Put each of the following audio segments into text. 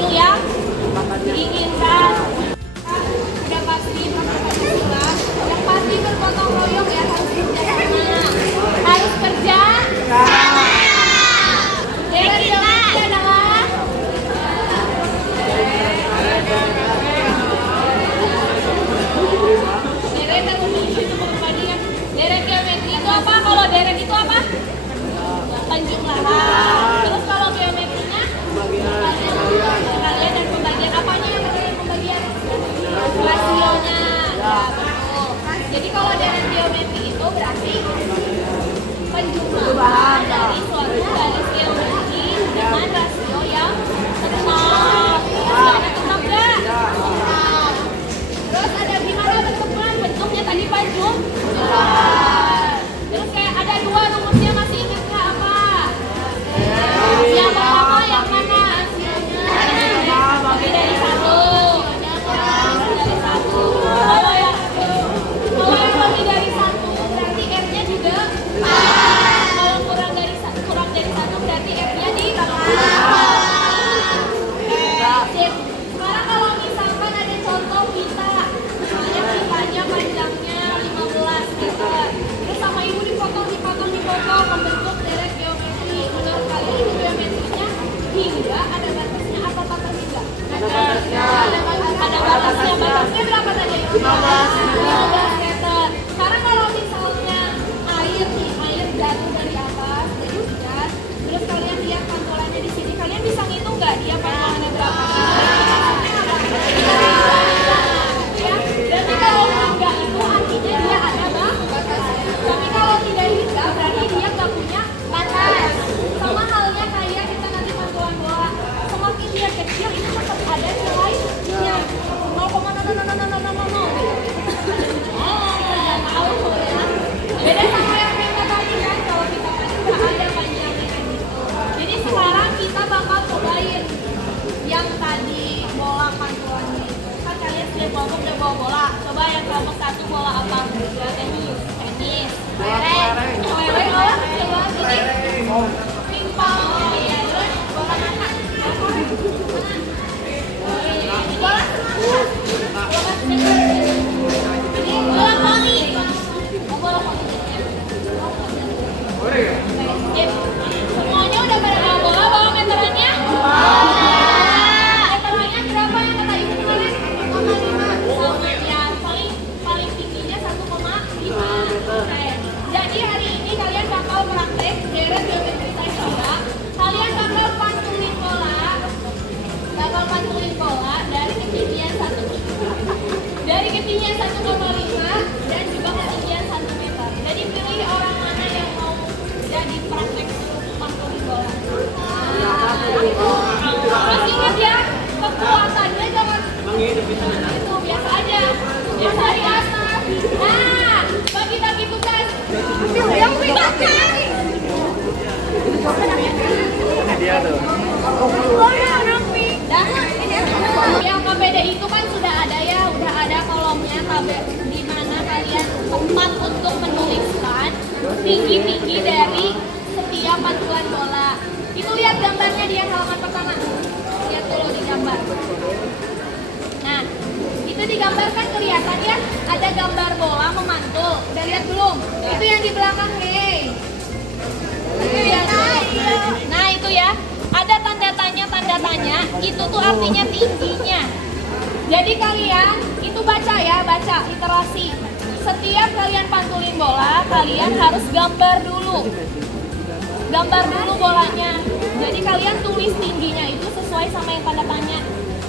hasil yang diinginkan. Udah pasti yang pasti bergotong royong ya, harus kerja sama, harus kerja sama. Dari geometri adalah deret geometri itu apa? Kalau deret itu apa? Penjumlahan. Terus kalau geometrinya pengalian dan pembagian. Apanya yang berarti pembagian? Rasionya. Ya, betul. Jadi kalau deret geometri itu berarti penjumlahan dari suatu garis geometri dengan rasio yang tetap. Rasionya tetap nggak? Tetap. Terus ada gimana bentuknya tadi penjumlahan. Terus kayak ada dua rumusnya, masih ingat nggak apa? Yang pertama yang mana? Lebih dari satu. Kalau yang lebih dari satu berarti R-nya juga. Kalau kurang dari satu berarti R-nya di. Sekarang kalau misalkan ada contoh pita, misalnya pitanya panjangnya 15 meter, terus sama ibu dipotong membentuk deret geometri. Menurut kalian itu geometrinya hingga ada batasnya apa batas hingga? Ada batasnya. Batasnya berapa tadi? 15 meter. Sekarang kalau misalnya air jatuh dari atas, dari hujan, terus kalian lihat pantulannya di sini, kalian bisa ngitung nggak dia pantulannya berapa? Ya, berarti kalau enggak itu artinya dia ada batas. Tapi kalau tidak hingga berarti dia nggak punya batas. Sama halnya kayak kita nanti pantulan bola, semakin dia kecil itu tetap ada nilainya 0,00000. Nggak tahu ya. Beda sama yang kita tadi kan, kalau kita tadi nggak ada panjangnya gitu. Jadi sekarang kita bakal cobain yang tadi bola pantulannya itu. Kan kalian sudah kelompok udah bawa bola. Coba yang kelompok satu bola apa? Tenis. Kelereng. Coba sini. Pingpong. Iya. Terus bola mana? Bola semangat. Ini bola voli. Bola voli. Semuanya udah pada bawa bola, bawa meterannya? Meterannya berapa yang kata ibu kemarin? 1,5. Sama ya, paling tingginya 1,5. Oke. Jadi hari ini kalian bakal praktek deret geometri saya. Kalian bakal pantulin bola dari ketinggian 1,5 dan juga ketinggian 1 meter. Jadi pilih orang mana yang mau jadi praktek pantulin bola. Terus ingat ya, kekuatannya jangan itu biasa aja. Yang dari atas. Nah, bagi-bagi tugas. Yang belakang. Ini dia tuh. Yang KPD itu kan sudah ada kolomnya di mana kalian tempat untuk menuliskan tinggi-tinggi dari setiap pantulan bola. Itu lihat gambarnya di yang halaman pertama. Lihat dulu di gambar. Nah, itu digambarkan kelihatan ya, ada gambar bola memantul. Udah lihat belum? Itu yang di belakang nih. Nah, itu ya. Ada tanda tanya, itu tuh artinya tingginya. Jadi kalian itu baca literasi. Setiap kalian pantulin bola, kalian harus gambar dulu bolanya. Jadi kalian tulis tingginya itu sesuai sama yang tanda tanya.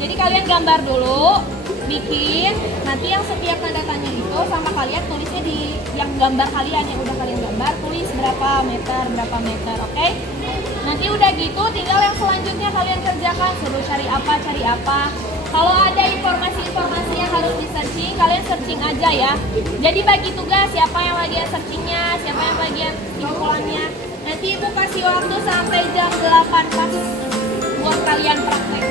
Jadi kalian gambar dulu, bikin, nanti yang setiap tanda tanya itu sama kalian tulisnya di yang gambar kalian, yang udah kalian gambar, tulis berapa meter, oke? Nanti udah gitu tinggal yang selanjutnya kalian kerjakan, suruh cari apa. Kalau ada informasi-informasi yang harus di-searching, kalian searching aja ya. Jadi bagi tugas, siapa yang bagian searchingnya, siapa yang bagian simpulannya. Nanti ibu kasih waktu sampai jam 8 pas buat kalian praktek.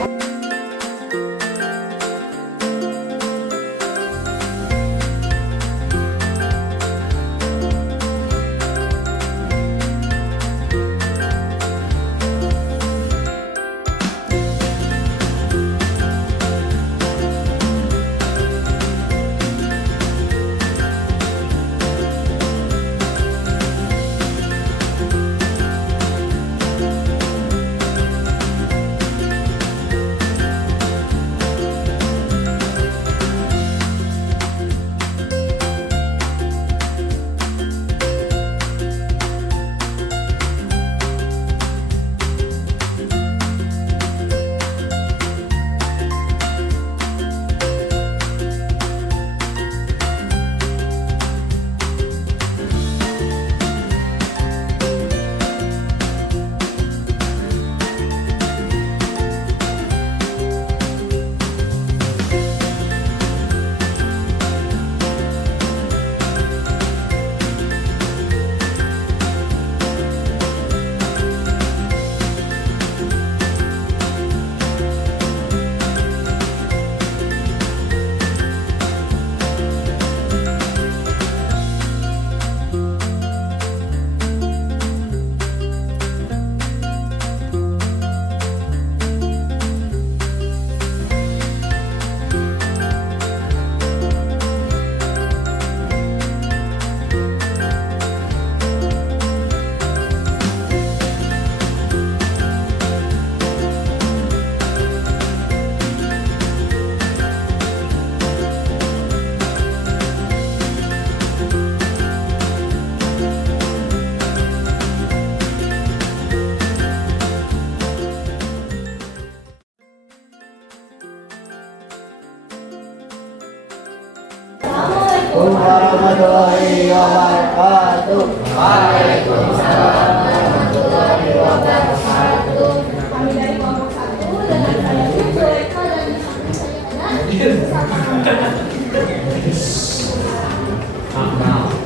warahmatullahi wabarakatuh. Waalaikumsalam warahmatullahi wabarakatuh. Kami dari kelompok 1 dengan saya Zuleka dan di samping saya ada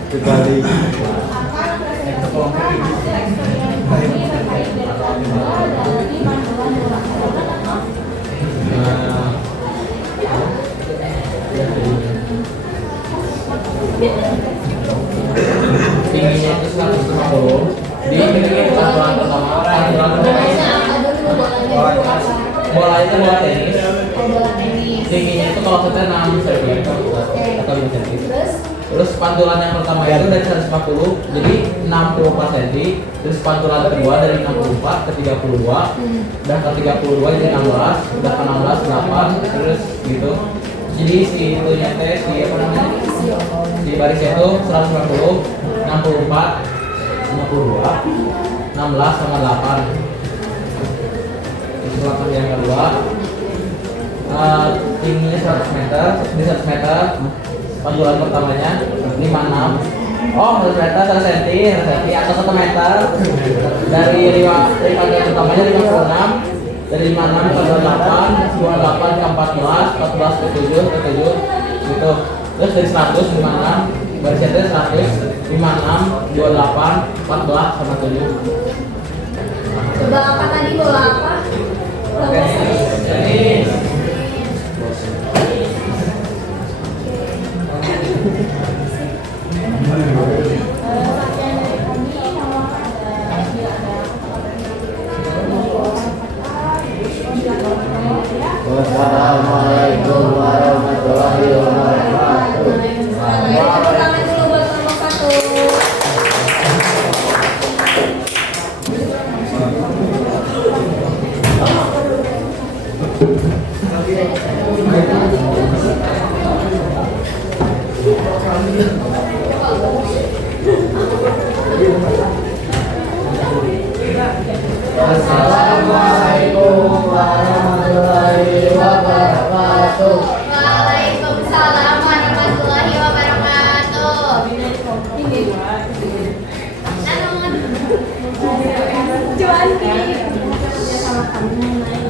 Sekali. akan presentasikan hasil eksperimen kami terkait delta 2 dari panduan doa. Tingginya itu 150. Di pantulan pertama, bola itu bola tenis. Tingginya itu kalau kita 6 cm atau 5 cm. Terus pantulan yang pertama itu dari 150 jadi 64 cm. Terus pantulan kedua dari 64 ke 32 dan ke 32 jadi 16, udah ke 16 8 terus gitu. Jadi si itunya teh si apa namanya? Si barisnya itu 150, 64, 52, 16 sama 8. Terus langkah yang kedua tingginya 100 meter, di 100 meter pantulan pertamanya 56. Oh, 100 meter 100 cm, atau 1 meter dari pantulan pertamanya 56. Dari 56 ke 28, 28 ke 14, 14 ke 7, ke 7 gitu. Terus dari 100, 56, barisnya 100, 56, 28, 14 sama 7. Coba apa tadi bola apa? Tenis. Wassalamualaikum warahmatullahi wabarakatuh. Tepuk tangan dulu buat kelompok 1. Assalamualaikum warahmatullahi wabarakatuh. Waalaikumsalam warahmatullahi wabarakatuh. Cuan sama kami mengenai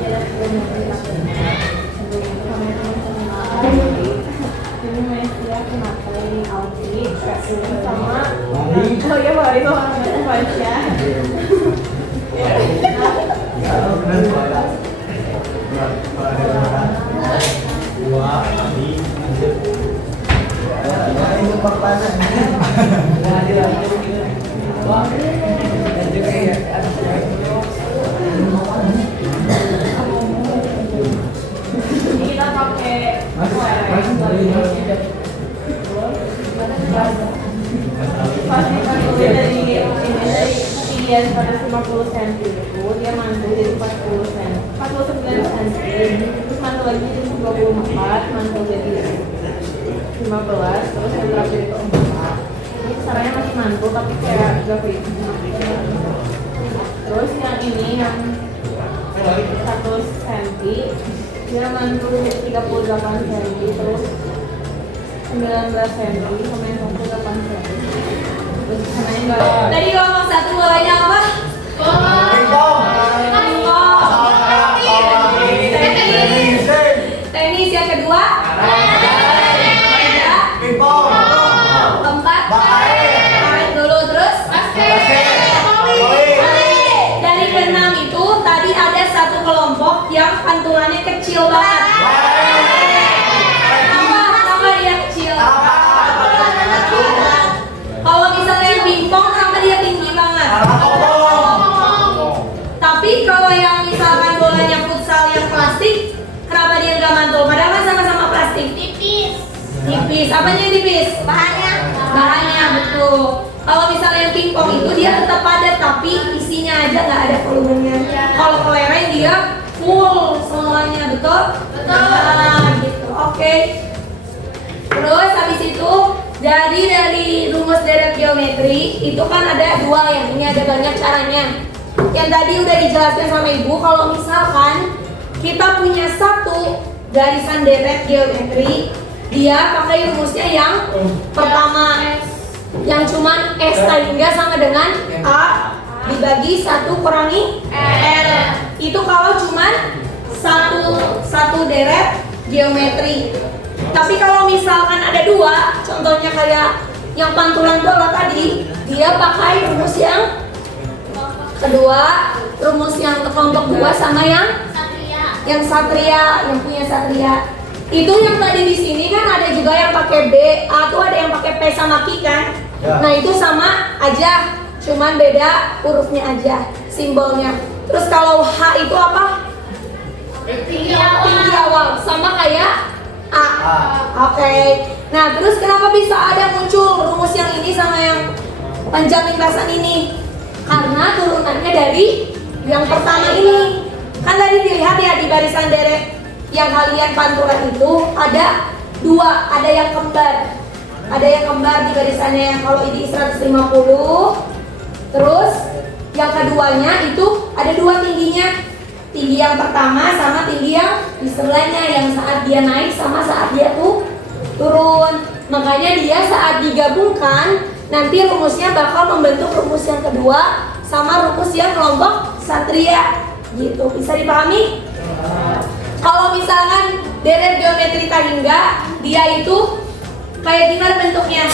sama oh ya baru itu orang baca. Kita pakai pasti dari ketinggian 150 cm itu dia mantul jadi 40 cm, 49 cm, terus mantul lagi jadi 24, mantul jadi 15, terus yang terakhir itu 4. Ini caranya masih mantul tapi kayak gak fit. Terus yang ini yang 1 cm dia mantul jadi 38 cm, terus 19 cm sama yang 28 cm. Terus sama yang tadi kelompok 1 bolanya apa? Tenis yang kedua? Keempat? Karet dulu terus? Dari ke-6 itu tadi ada satu kelompok yang pantulannya kecil banget. Kenapa dia kecil? Kalau misalnya pingpong, kenapa dia tinggi banget? Tapi kalau yang misalkan bolanya futsal yang plastik, kenapa dia nggak mantul? Padahal kan sama-sama plastik. Tipis. Apanya yang tipis? Bahannya betul. Kalau misalnya yang pingpong itu dia tetap padat tapi isinya aja nggak ada volumenya. Kalau kelereng dia full semuanya, betul? Nah, gitu. Oke. Terus habis itu jadi dari rumus deret geometri itu kan ada 2 ya. Ini ada banyak caranya. Yang tadi udah dijelaskan sama ibu. Kalau misalkan kita punya satu garisan deret geometri dia pakai rumusnya yang pertama, yang cuman S hingga sama dengan A dibagi 1 kurangi R. Itu kalau cuman satu deret geometri. Tapi kalau misalkan ada 2, contohnya kayak yang pantulan bola tadi, dia pakai rumus yang kedua, rumus yang kelompok 2 sama yang satria, yang punya satria. Itu yang tadi di sini kan ada juga yang pakai B, A tuh ada yang pakai P sama Q kan? Ya. Nah itu sama aja, cuman beda hurufnya aja, simbolnya. Terus kalau H itu apa? Tinggi awal, sama kayak A. Oke. Nah terus kenapa bisa ada muncul rumus yang ini sama yang panjang lintasan ini? Karena turunannya dari yang pertama ini. Kan tadi dilihat ya di barisan deret yang kalian pantulan itu ada 2, ada yang kembar. Ada yang kembar di barisannya yang kalau ini 150. Terus yang keduanya itu ada 2 tingginya. Tinggi yang pertama sama tinggi yang di sebelahnya, yang saat dia naik sama saat dia turun. Makanya dia saat digabungkan nanti rumusnya bakal membentuk rumus yang kedua sama rumus yang kelompok satria. Gitu, bisa dipahami? Kalau misalkan deret geometri hingga, dia itu kayak gimana bentuknya?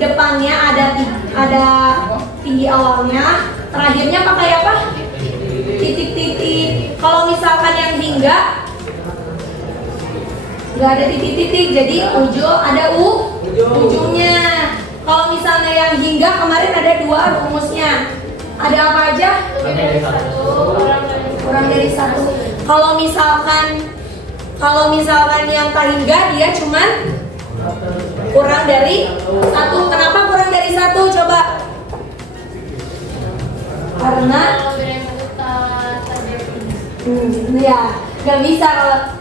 Depannya ada tinggi awalnya, terakhirnya pakai apa? Titik-titik. Kalau misalkan yang hingga nggak ada titik-titik, jadi ada ujungnya. Kalau misalnya yang hingga kemarin ada 2 rumusnya. Ada apa aja? Kurang dari 1. Kalau misalkan yang hingga dia cuman kurang dari 1. Kenapa kurang dari 1? Coba. Karena ya nggak bisa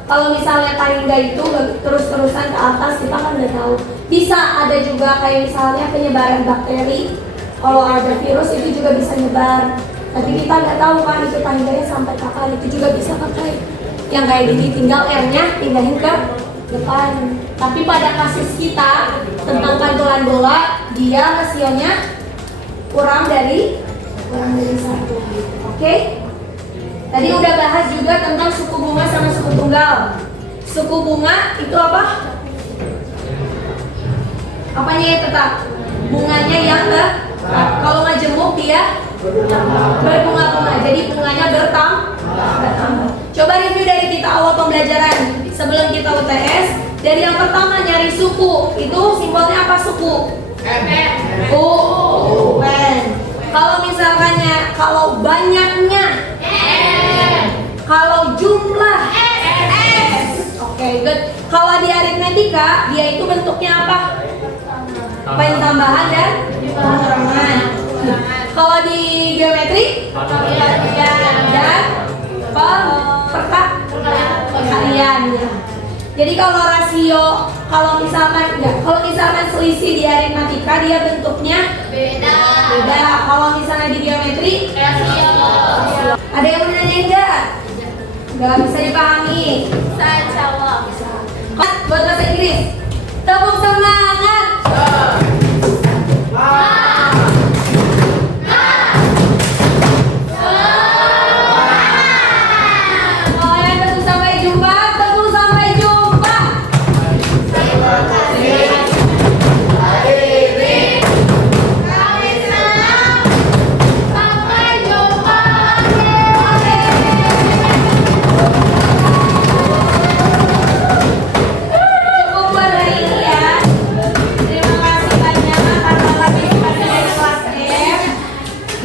kalau misalnya hingga itu terus-terusan ke atas, kita kan nggak tahu. Bisa ada juga kayak misalnya penyebaran bakteri. Kalau ada virus itu juga bisa nyebar. Tapi kita nggak tahu kan itu tangganya sampai kapan, itu juga bisa pakai. Yang kayak gini tinggal R-nya pindahin ke depan. Tapi pada kasus kita tentang pantulan bola, dia hasilnya kurang dari 1. Oke? Tadi udah bahas juga tentang suku bunga sama suku tunggal. Suku bunga itu apa? Apanya ya tetap? Bunganya yang kalau majemuk dia berbunga-bunga, jadi bunganya bertambah. Coba review dari kita awal pembelajaran sebelum kita UTS. Dari yang pertama nyari suku, itu simbolnya apa suku? Pen. Kalau misalkannya, kalau banyaknya, kalau jumlah, Oke, good. Kalau di aritmetika, dia itu bentuknya apa? Pen tambahan dan pengurangan. Kalau di geometri dan perkalian ya. Jadi kalau rasio, kalau misalkan selisih di aritmetika dia bentuknya beda. Kalau misalnya di geometri rasio. Ada yang mau nanya enggak? Enggak bisa dipahami. Bisa insyaallah. Buat bahasa Inggris. Tepuk semangat.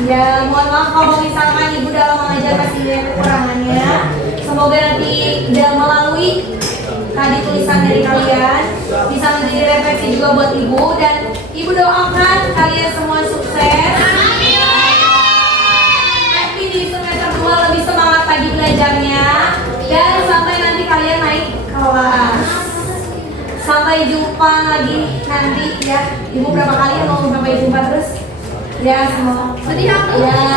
Ya, mohon maaf kalau misalkan ibu dalam mengajar masih ada kekurangannya. Semoga nanti melalui tadi tulisan dari kalian bisa menjadi refleksi juga buat ibu, dan ibu doakan kalian semua sukses. Amin. Nanti di semester 2 lebih semangat lagi belajarnya, dan sampai nanti kalian naik kelas. Sampai jumpa lagi nanti ya. Ibu berapa kali mau sampai jumpa terus? Ya, semua. Ya,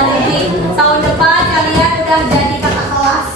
nanti tahun depan kalian udah jadi kakak kelas.